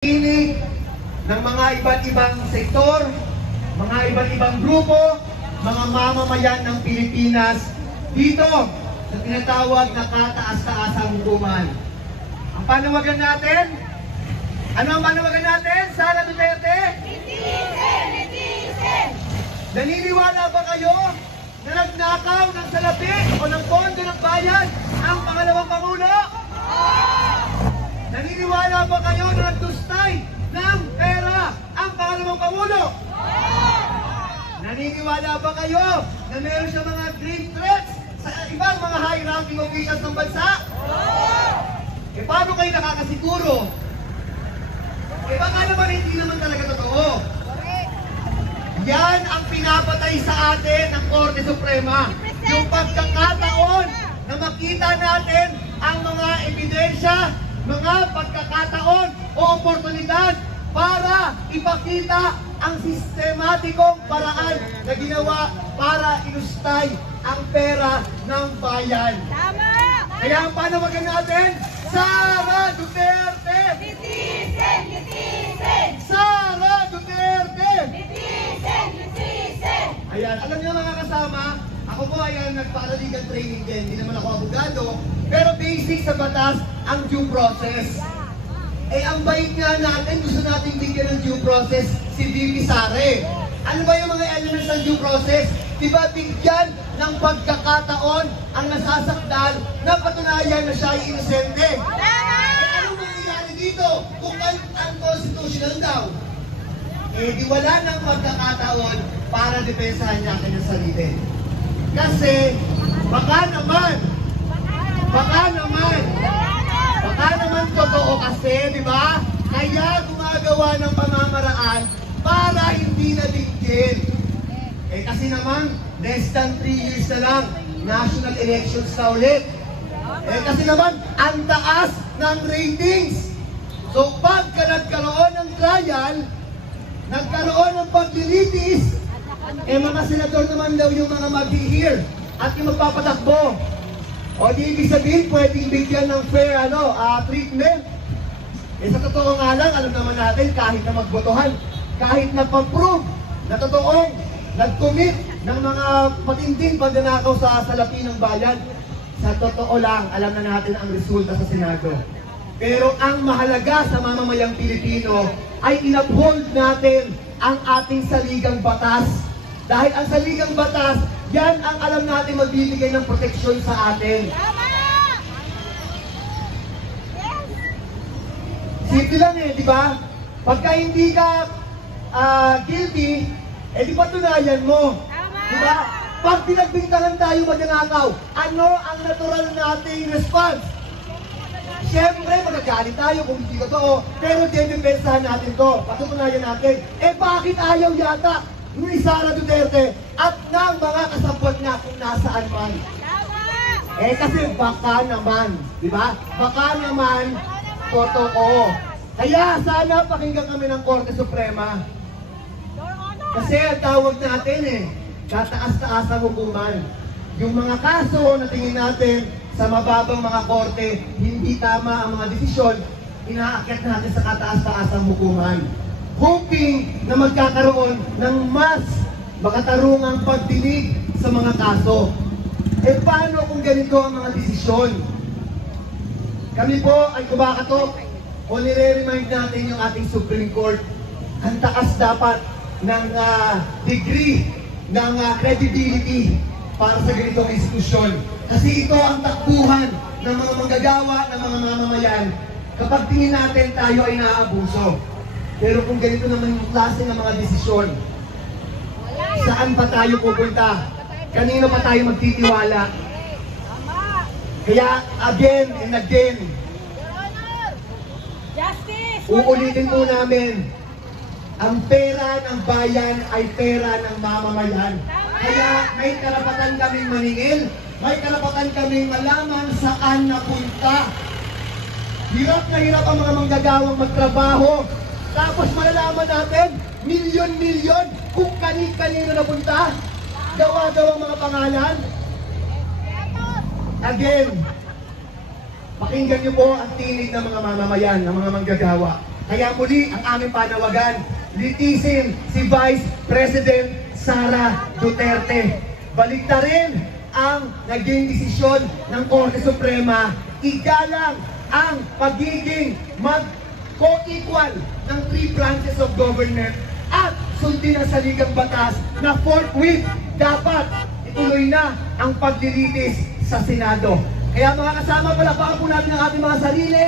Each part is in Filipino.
Inig ng mga iba't ibang sektor, mga iba't ibang grupo, mga mamamayan ng Pilipinas dito sa tinatawag na kataas-taasang hukuman. Ang panawagan natin, ano ang panawagan natin? Sara Duterte? Nitizen! Nitizen! Naniniwala ba kayo na nagnakaw ng salapi o ng pondo ng bayan ang pangalawang Pangulo? Naniniwala ba kayo na nagtustay ng pera ang pangalawang Pangulo? Naniniwala ba kayo na meron siya mga grave threats sa ibang mga high-ranking officials ng bansa? Eh paano kayo nakakasiguro? Eh baka naman hindi naman talaga totoo. Yan ang pinapatay sa atin ng Korte Suprema. Yung pagkakataon na makita natin ang mga ebidensya, mga pagkakataon o oportunidad para ipakita ang sistematikong paraan na ginawa para inustay ang pera ng bayan. Tama! Kaya ang panawagan natin, Sara Duterte! Nitizen! Nitizen! Sara Duterte! Nitizen! Nitizen! Ayan, alam niyo mga kasama, ako po ay nagpa-legal training din, hindi naman ako abogado, pero basic sa batas ang due process. Eh ang bait nga natin, gusto nating bigyan ng due process si VP Sara. Ano ba yung mga elements ng due process? Diba bigyan ng pagkakataon ang nasasakdal na patunayan na siya ay inosente? Eh anong mangyayari dito kung unconstitutional daw? Eh di wala ng pagkakataon para depensahan niya ang kanyang sarili. Kasi baka naman totoo kasi, di ba? Kaya gumagawa ng pamamaraan para hindi nabigyan. Eh kasi naman, less than 3 years na lang, national elections na ulit. Eh kasi naman, ang taas ng ratings. So pagka nagkaroon ng trial, nagkaroon ng paglilitis, eh mga senador naman daw yung mga mag-hear at yung magpapatakbo. O di ibig sabihin, pwedeng bigyan ng fair treatment. Eh sa totoo nga lang, alam naman natin, kahit na magbotohan, kahit na pag-prove na totoong nag-commit ng mga patinding pagnanakaw sa salapi ng bayan, sa totoo lang, alam na natin ang resulta sa Senado. Pero ang mahalaga sa mamamayang Pilipino ay in-uphold natin ang ating saligang batas. Dahil ang saligang batas, yan ang alam natin magbibigay ng proteksyon sa atin. Tama! Yes! Simple lang di ba? Pagka hindi ka guilty, di patunayan mo. Tama! Di ba? Pag pinagbintangan tayo magnanakaw, ano ang natural nating response? Siyempre, magagalit tayo kung hindi totoo, pero dedepensahan natin to. Patutunayan natin. Eh bakit ayaw yata ni Sara Duterte at ng mga kasabot niya kung nasaan man? Tama! Eh kasi baka naman, di ba? Baka naman totoo. Kaya sana pakinggan kami ng Korte Suprema. Your Honor! Kasi ang tawag natin kataas-taasang hukuman. Yung mga kaso na tingin natin sa mababang mga korte, hindi tama ang mga desisyon, inaakyat natin sa kataas-taasang hukuman. Hoping na magkakaroon ng mas makatarungang pagdinig sa mga kaso. Eh paano kung ganito ang mga desisyon? Kami po ay kumakatok o nire-remind natin yung ating Supreme Court. Ang taas dapat ng degree ng credibility para sa ganitong institusyon. Kasi ito ang takbuhan ng mga manggagawa, ng mga mamamayan. Kapag tingin natin tayo ay naaabuso. Pero kung ganito naman yung klase ng mga desisyon, saan pa tayo pupunta? Kanino pa tayo magtitiwala? Tama! Kaya again and again, Your Honor! Justice! uulitin po namin, ang pera ng bayan ay pera ng mamamayan. Kaya may karapatan kaming maningil, may karapatan kaming malaman saan napunta. Hirap na hirap ang mga manggagawang magtrabaho. Tapos malalaman natin, milyon-milyon kung kanino napunta. Gawa-gawang mga pangalan. Again, pakinggan niyo po ang tinig ng mga mamamayan, ng mga manggagawa. Kaya muli ang aming panawagan, litisin si Vice President Sara Duterte. Baliktarin ang naging desisyon ng Korte Suprema, igalang ang pagiging co-equal ng 3 branches of government at sundin ang saligang batas na forthwith dapat ituloy na ang paglilitis sa Senado. Kaya mga kasama, palakpakan po natin ang ating mga sarili.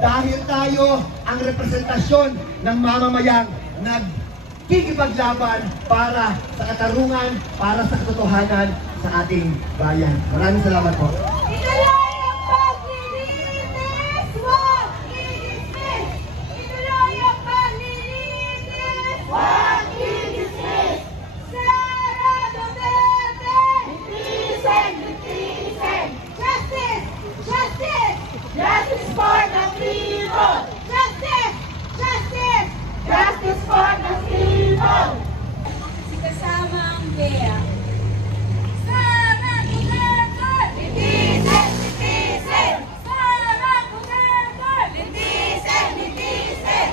Dahil tayo ang representasyon ng mamamayang nagkikipaglaban para sa katarungan, para sa katotohanan sa ating bayan. Maraming salamat po. Ituloy ang paglilitis! Huwag i-dismiss! Ituloy ang paglilitis! Huwag i-dismiss! Sara Duterte! Litisin! Litisin! Justice! Justice! Justice for the people! Justice! Justice! Justice for the people! Si kasama ang Bea. Sara Duterte! Litisin! Litisin! Sara Duterte! Litisin! Litisin!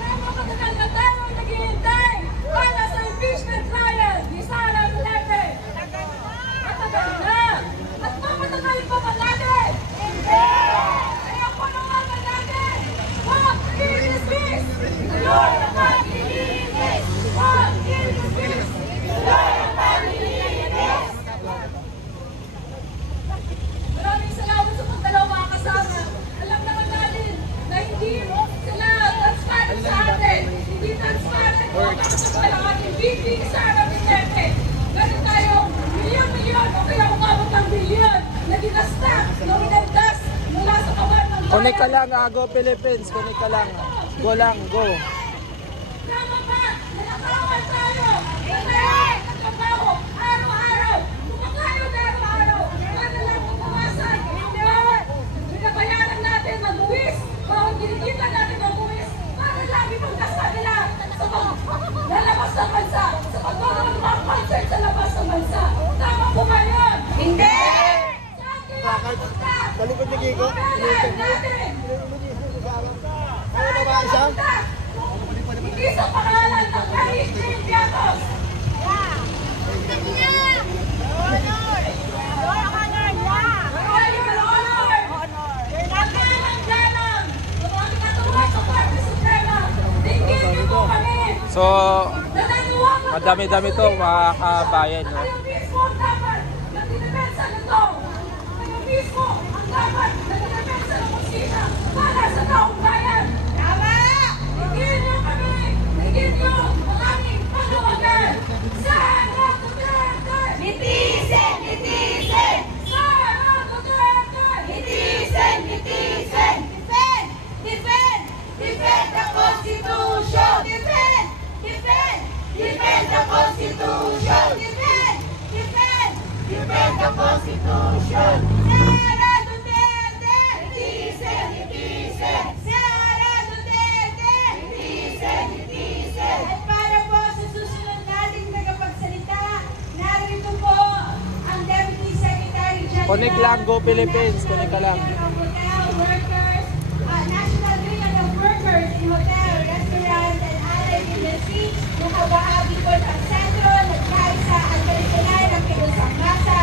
Napakatagal na tayo naghihintay para sa impeachment trial ni Sara Duterte. Matagal na! At mapatagal pa ba natin? Hindi! Kaya panawagan natin! Huwag i-dismiss! Tuloy ang paglilitis! Huwag i-dismiss! Tuloy ang paglilitis! Maraming salamat sa pagdalaw mga kasama. Alam naman natin na hindi sila transparent sa atin. Hindi transparent kung kakasapal ang ating VP Sara Duterte. Ganun tayo, milyon-milyon o kaya umabot ng bilyon na ginasta, na winaldas mula sa kaban ng bayan. Connect ka lang, Go Philippines. Connect ka lang. Go lang, go. Tama ba? Nanakawan tayo! Nanay! Nagtrabaho! Araw-araw! Kumakayod araw-araw! Para lang mabawasan ang bawat binabayaran natin ng buwis! Bawat kinikita natin ng buwis! Para lang ipagkasa nila sa lalabas ng bansa! Sa pagbawa ng mga concert sa labas ng bansa! Tama po ba yun? Hindi! Saan kayo pupunta? Talikod ni Kiko. Pagbayaran natin! Saan kayo pupunta? Hindi sa pangalan ng Paris Olympiados! Yeah! Honor! Honor! Yeah! Honor! Galang-galang! Sa mga kinatuwa sa Korte Suprema, tingin niyo po kami! So, Nananiwala madami-dami to, mga kabayan. No? kayo mismo ang dapat na dinipensa nito! Kayo mismo ang dapat na dinipensa ng kusina para sa taong bayan! Tama! Tingin niyo kami! Tingin niyo ang aming panawagan! Sara Duterte! Litisin! Litisin! Sara Duterte! Litisin! Litisin! Defend! Defend! Defend the Constitution! Defend! Defend! Defend the Constitution! Defend! Defend! Defend the Constitution! Sara Duterte! Litisin! Litisin! Sara Duterte! Litisin! Litisin! At para po sa susunod nating tagapagsalita, narito po ang Deputy Secretary General Connect lang, Go Philippines. Connect ka lang. of Hotel Workers, National Union of Workers in Hotel, Restaurant, and Allied Industry, na kawaagi po ng sentro, nagkaisa ang tradisyonal ng kilusang masa